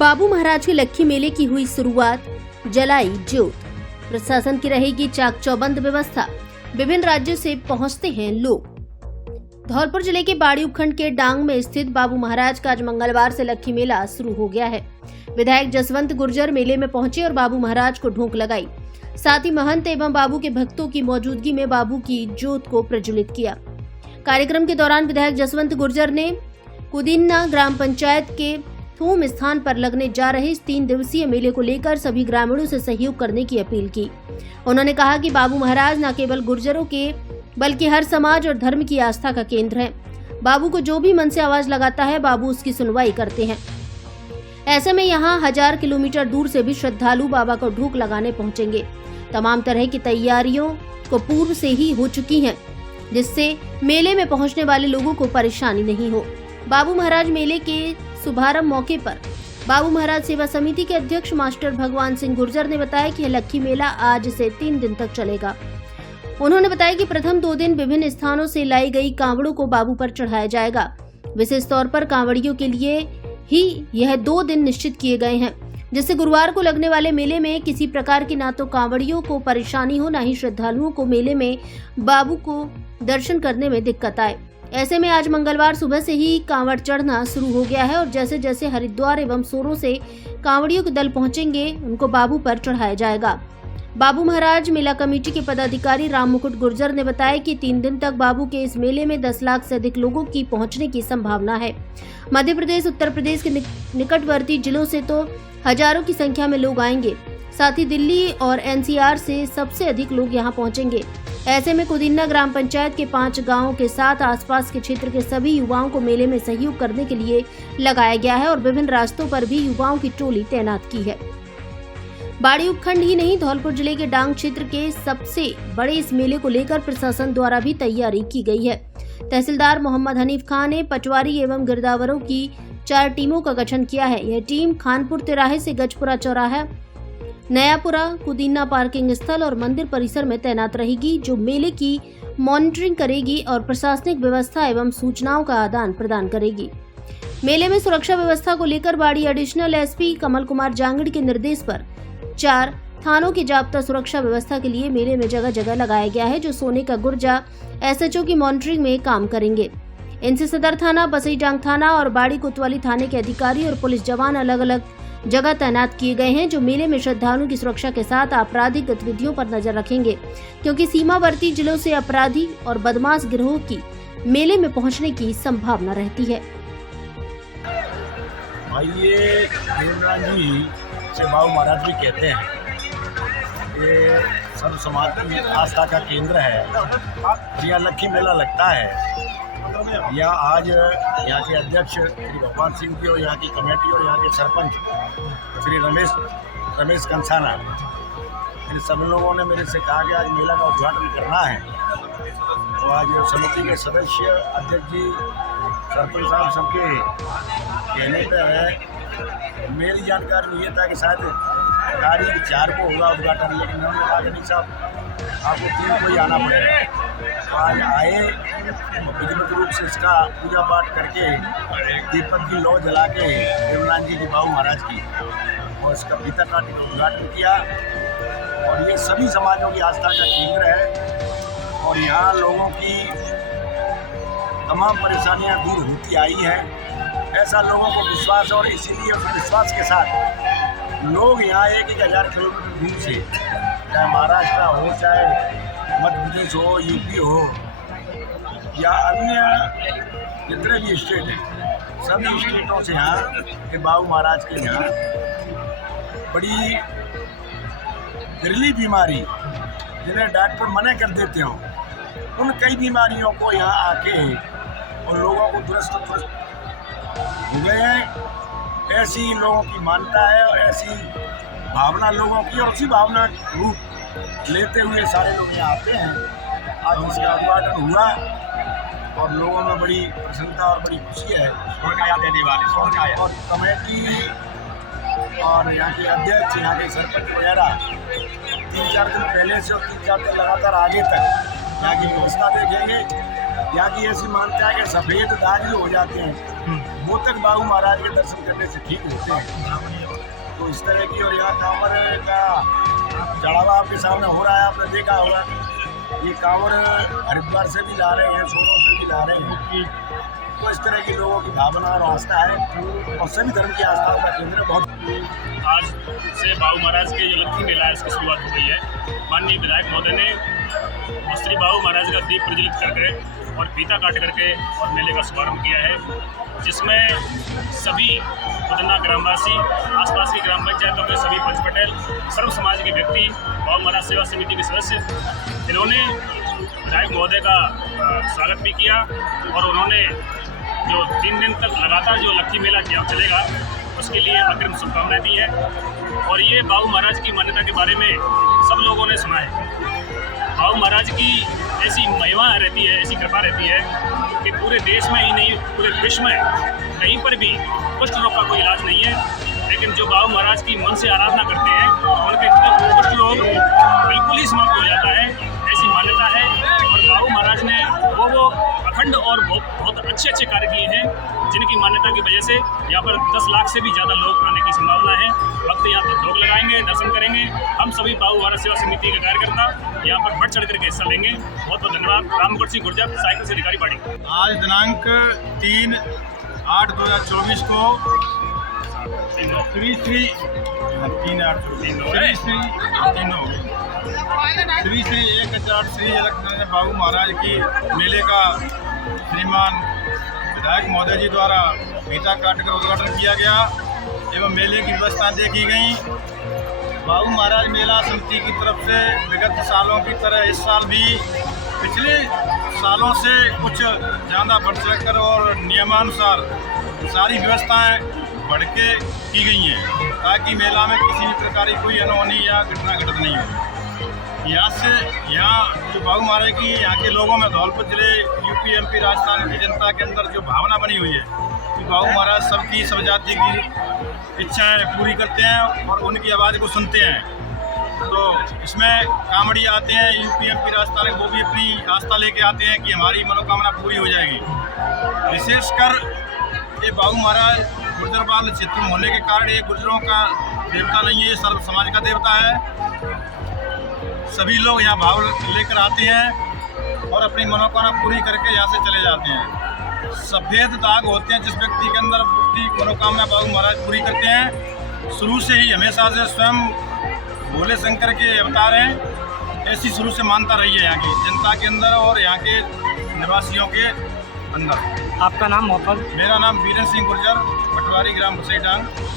बाबू महाराज के लक्खी मेले की हुई शुरुआत, जलाई ज्योत। प्रशासन की रहेगी चाक चौबंद व्यवस्था। विभिन्न राज्यों से पहुंचते हैं लोग। धौलपुर जिले के बाड़ी उपखंड के डांग में स्थित बाबू महाराज का आज मंगलवार से लक्खी मेला शुरू हो गया है। विधायक जसवंत गुर्जर मेले में पहुंचे और बाबू महाराज को ढोंक लगाई। साथ ही महंत एवं बाबू के भक्तों की मौजूदगी में बाबू की ज्योत को प्रज्वलित किया। कार्यक्रम के दौरान विधायक जसवंत गुर्जर ने कुदीना ग्राम पंचायत के थूम स्थान पर लगने जा रहे इस 3 दिवसीय मेले को लेकर सभी ग्रामीणों से सहयोग करने की अपील की। उन्होंने कहा कि बाबू महाराज न केवल गुर्जरों के बल्कि हर समाज और धर्म की आस्था का केंद्र है। बाबू को जो भी मन से आवाज लगाता है, बाबू उसकी सुनवाई करते हैं। ऐसे में यहाँ 1000 किलोमीटर दूर से भी श्रद्धालु बाबा को ढोक लगाने पहुंचेंगे। तमाम तरह की तैयारियों को पूर्व से ही हो चुकी हैं, जिससे मेले में पहुंचने वाले लोगों को परेशानी नहीं हो। बाबू महाराज मेले के शुभारंभ मौके पर बाबू महाराज सेवा समिति के अध्यक्ष मास्टर भगवान सिंह गुर्जर ने बताया कि लक्खी मेला आज से 3 दिन तक चलेगा। उन्होंने बताया कि प्रथम 2 दिन विभिन्न स्थानों से लाई गई कांवड़ों को बाबू पर चढ़ाया जाएगा। विशेष तौर पर कांवड़ियों के लिए ही यह 2 दिन निश्चित किए गए हैं, जिससे गुरुवार को लगने वाले मेले में किसी प्रकार की ना तो कांवड़ियों को परेशानी हो, न ही श्रद्धालुओं को मेले में बाबू को दर्शन करने में दिक्कत आए। ऐसे में आज मंगलवार सुबह से ही कांवड़ चढ़ना शुरू हो गया है और जैसे जैसे हरिद्वार एवं सोरों से कांवड़ियों के दल पहुंचेंगे, उनको बाबू पर चढ़ाया जाएगा। बाबू महाराज मेला कमेटी के पदाधिकारी राम मुकुट गुर्जर ने बताया कि 3 दिन तक बाबू के इस मेले में 10 लाख से अधिक लोगों की पहुंचने की संभावना है। मध्य प्रदेश, उत्तर प्रदेश के निकटवर्ती जिलों से तो हजारों की संख्या में लोग आएंगे। साथ ही दिल्ली और एनसीआर से सबसे अधिक लोग यहां पहुंचेंगे। ऐसे में कुदीना ग्राम पंचायत के 5 गांवों के साथ आसपास के क्षेत्र के सभी युवाओं को मेले में सहयोग करने के लिए लगाया गया है और विभिन्न रास्तों पर भी युवाओं की टोली तैनात की है। बाड़ी उपखंड ही नहीं, धौलपुर जिले के डांग क्षेत्र के सबसे बड़े इस मेले को लेकर प्रशासन द्वारा भी तैयारी की गई है। तहसीलदार मोहम्मद हनीफ खान ने पटवारी एवं गिरदावरों की 4 टीमों का गठन किया है। यह टीम खानपुर तिराहे से गजपुरा चौराहा, नयापुरा, कुदीना पार्किंग स्थल और मंदिर परिसर में तैनात रहेगी, जो मेले की मॉनिटरिंग करेगी और प्रशासनिक व्यवस्था एवं सूचनाओं का आदान प्रदान करेगी। मेले में सुरक्षा व्यवस्था को लेकर बाड़ी एडिशनल एसपी कमल कुमार जांगड़ के निर्देश पर 4 थानों की जाब्ता सुरक्षा व्यवस्था के लिए मेले में जगह जगह लगाया गया है, जो सोने का गुर्जा एसएचओ की मॉनिटरिंग में काम करेंगे। इनसे सदर थाना, बसईडांग थाना और बाड़ी कोतवाली थाने के अधिकारी और पुलिस जवान अलग अलग जगह तैनात किए गए हैं, जो मेले में श्रद्धालुओं की सुरक्षा के साथ आपराधिक गतिविधियों पर नजर रखेंगे, क्योंकि सीमावर्ती जिलों से अपराधी और बदमाश गिरोह की मेले में पहुंचने की संभावना रहती है। ये से बाबू महाराज भी कहते हैं, ये सर्व समाज की आस्था का केंद्र है। यहाँ लक्खी मेला लगता है। यहाँ आज यहाँ के अध्यक्ष श्री भगवान सिंह जी और यहाँ की कमेटी और यहाँ के सरपंच श्री रमेश कंसाना, इन सब लोगों ने मेरे से कहा कि आज मेला का उद्घाटन करना है। तो आज समिति के सदस्य, अध्यक्ष जी, सरपंच साहब सबके कहने पर है। मेरी जानकारी ये था कि शायद तारीख 4 को होगा उद्घाटन, लेकिन उन्होंने कहा कि नहीं साहब, आपको 3 को ही आना पड़ेगा। तो आज आए और विधिवत रूप से इसका पूजा पाठ करके दीपक की लौ जला के देवलान जी की बाबू महाराज की और इसका फीता काटे का उद्घाटन किया। और ये सभी समाजों की आस्था का केंद्र है और यहाँ लोगों की तमाम परेशानियाँ दूर होती आई हैं, ऐसा लोगों को विश्वास। और इसीलिए उस विश्वास के साथ लोग यहाँ 1000 किलोमीटर दूर से, चाहे महाराष्ट्र हो, चाहे मध्य प्रदेश हो, यूपी हो या अन्य जितने भी स्टेट हैं, सभी स्टेटों से यहाँ बाबू महाराज के यहाँ बड़ी घरेलू बीमारी, जिन्हें डॉक्टर मना कर देते हो, उन कई बीमारियों को यहाँ आके उन लोगों को दुरुस्त हो गए हैं। ऐसी लोगों की मान्यता है और ऐसी भावना लोगों की, और उसी भावना रूप लेते हुए सारे लोग यहाँ आते हैं। आज इसका उद्घाटन हुआ और लोगों में बड़ी प्रसन्नता और बड़ी खुशी है। और कमेटी और यहाँ के अध्यक्ष, यहाँ के सरपंच वगैरह 3-4 दिन पहले से और 3-4 दिन लगातार आगे तक यहाँ की व्यवस्था देखेंगे यहाँ की ऐसी मान्यता है कि सफेद दाग जो हो जाते हैं वो तक बाबू महाराज के दर्शन करने से ठीक होते हैं। तो इस तरह की, और यहाँ कांवर का चढ़ावा आपके सामने हो रहा है, आपने देखा होगा। ये कांवर हरिद्वार से भी ला रहे हैं, सोनों से भी ला रहे हैं। तो इस तरह की लोगों की भावना और आस्था है, और सभी धर्म की आस्था का केंद्र बहुत। आज से बाबू महाराज के जो लक्खी मेला है इसकी शुरुआत हो गई है। माननीय विधायक महोदय ने श्री बाबू महाराज का दीप प्रज्वलित करके और फीता काट करके और मेले का शुभारंभ किया है, जिसमें सभी उदना ग्रामवासी, आसपास की ग्राम पंचायतों के सभी पंच पटेल, सर्व समाज के व्यक्ति, बाबू महाराज सेवा समिति के सदस्य, इन्होंने विधायक महोदय का स्वागत भी किया। और उन्होंने जो 3 दिन तक लगातार जो लक्खी मेला यहाँ चलेगा उसके लिए अग्रिम शुभकामनाएं दी है। और ये बाबू महाराज की मान्यता के बारे में सब लोगों ने सुना है। बाबू महाराज की ऐसी महिमा रहती है, ऐसी कृपा रहती है कि पूरे देश में ही नहीं, पूरे विश्व में कहीं पर भी कुष्ठ रोग का कोई इलाज नहीं है। लेकिन जो बाबू महाराज की मन से आराधना करते हैं उनके कुष्ठ रोग बिल्कुल ही समाप्त हो जाता है, ऐसी मान्यता है। और बाबू महाराज ने वो अखंड और बहुत अच्छे कार्य किए हैं, जिनकी मान्यता की वजह से यहाँ पर 10 लाख से भी ज़्यादा लोग आने की संभावना है। भक्त यहाँ पर भोग लगाएंगे, दर्शन करेंगे। हम सभी बाबू महाराज सेवा समिति के कार्यकर्ता यहाँ पर बढ़ चढ़ करके हिस्सा लेंगे। बहुत बहुत धन्यवाद। रामगढ़ सिंह गुर्जर, साइकिल से अधिकारी बाड़ी। आज दिनांक 3/8/2024 को श्री 1 श्री अलखनंद बाबू महाराज की मेले का श्रीमान विधायक महोदय जी द्वारा फीता काटकर उद्घाटन किया गया एवं मेले की व्यवस्था देखी गई। बाबू महाराज मेला समिति की तरफ से विगत सालों की तरह इस साल भी पिछले सालों से कुछ ज़्यादा बढ़ चढ़कर और नियमानुसार सारी व्यवस्थाएं बढ़ के की गई हैं, ताकि मेला में किसी भी प्रकार की कोई अनहोनी या घटना घटित नहीं हो। यहाँ जो बाबू महाराज की यहाँ के लोगों में धौलपुर जिले, यूपी, एमपी, राजस्थान की जनता के अंदर जो भावना बनी हुई है कि बाबू महाराज सबकी, सब जाति की इच्छाएं पूरी करते हैं और उनकी आवाज़ को सुनते हैं। तो इसमें कांवड़ी आते हैं यूपी, एमपी, राजस्थान, वो भी अपनी आस्था लेके आते हैं कि हमारी मनोकामना पूरी हो जाएगी। विशेषकर ये बाबू महाराज गुर्जरवाल क्षेत्र में होने के कारण ये गुर्जरों का देवता नहीं है, ये सर्व समाज का देवता है। सभी लोग यहाँ भाव लेकर आते हैं और अपनी मनोकामना पूरी करके यहाँ से चले जाते हैं। सफ़ेद दाग होते हैं जिस व्यक्ति के अंदर उसकी मनोकामना बाबू महाराज पूरी करते हैं। शुरू से ही हमेशा से स्वयं भोले शंकर के अवतार हैं, ऐसी शुरू से मानता रही है यहाँ की जनता के अंदर और यहाँ के निवासियों के अंदर। आपका नाम मोहब्बत? मेरा नाम बीरेंद्र सिंह गुर्जर, पटवारी ग्राम भुसैटांग।